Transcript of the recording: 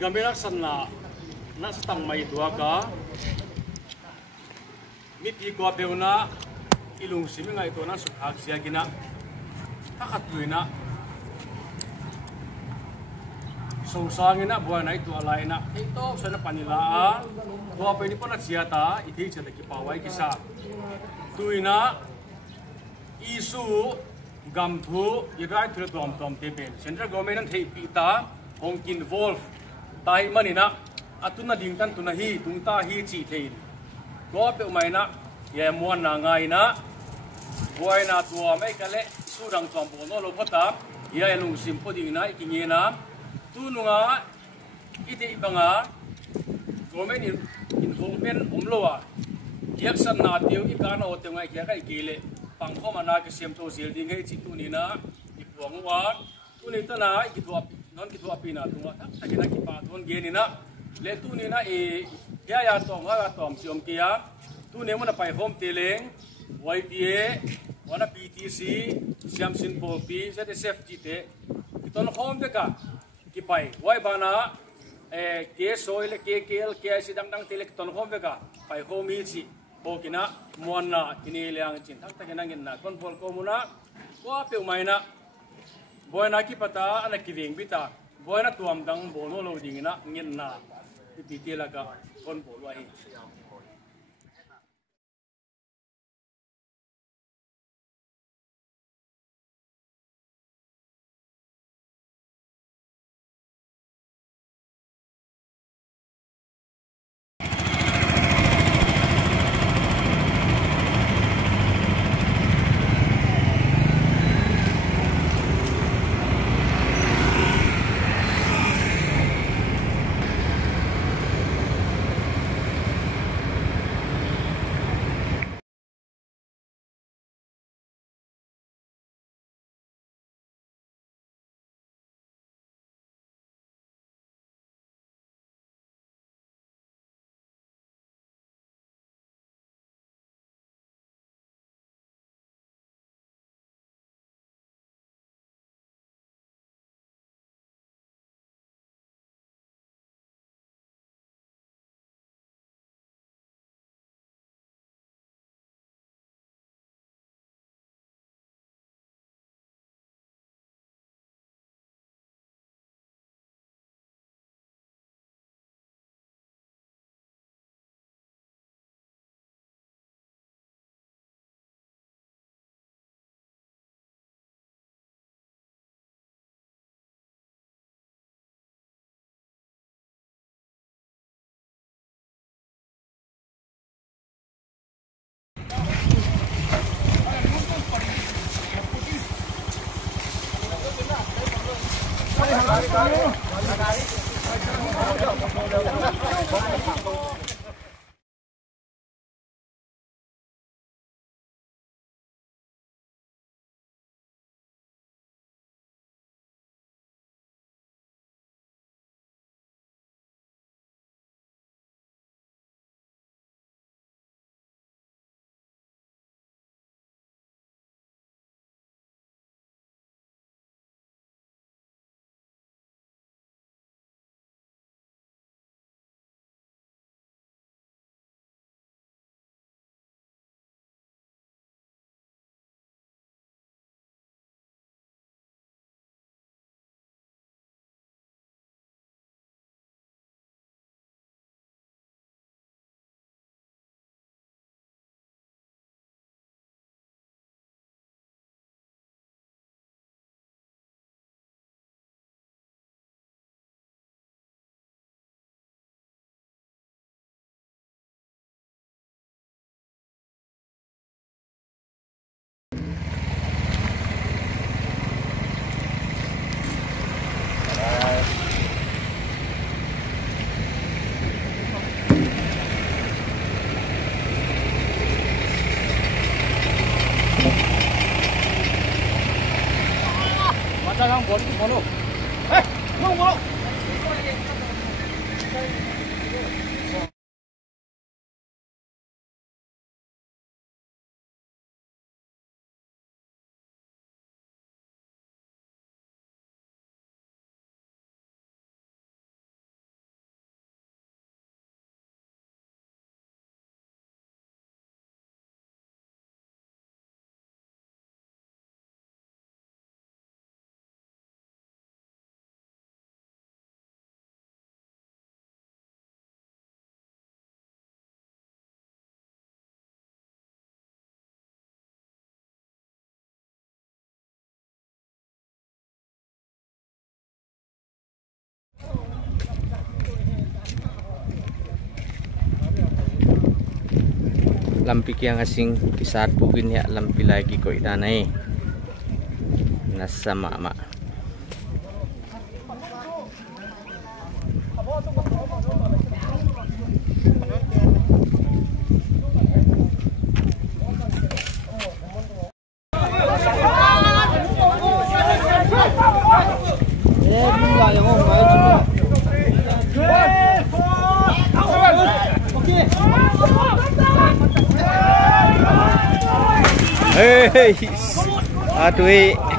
kami sana nak setang mai dua ka mi pi ko beuna ilung simi ngai to na sukhak sia gina takat tuina so sangina buai nai tu alai na ito sana panila to pa ni pona siata ithi chata ki pawai kisa tuina isu gam thu irai thre tom tom te ben central government thei pi ta hongkin wolf tai manina atuna dingtan tuna hi tungta hi chi thein ko pe umaina ye muan na ngai na buai na tua mai kale surang tom bo no lo phata ya elung sim poding na ikinge na tununga ite ibanga government in hongpen umlowa yaksan na tiu ikana o tengai kya kai kile pangkho mana ke sem to sil ding hei chi tu ni na ipuang wa tu ni ta na ki thua non ki thua pi na tu wa thak thakina ki pa thon ge ni na le tu ni na e ya tong ha tong siom kia tu ne mo na pai hom te leng YPA wana PTC siam sin pol pi ZSF ji te ki ton hom de ka ki pai wai bana ke soil ke kel ke si dang dang tele ki ton hom de ka pai hom hi chi pokina muanna kini liang chin thak ta kena ngin na kon bol ko muna ko pe mai na boina ki pata ana ki wing bita boina tuam dang bono lo ding na ngin na ti ti la ka kon bol wa hi Macam yang boleh, boleh. Mau, mau. lampi yang asing kisar pugin ya lampi lagi ko idanay nasa mama. Hey, aduh.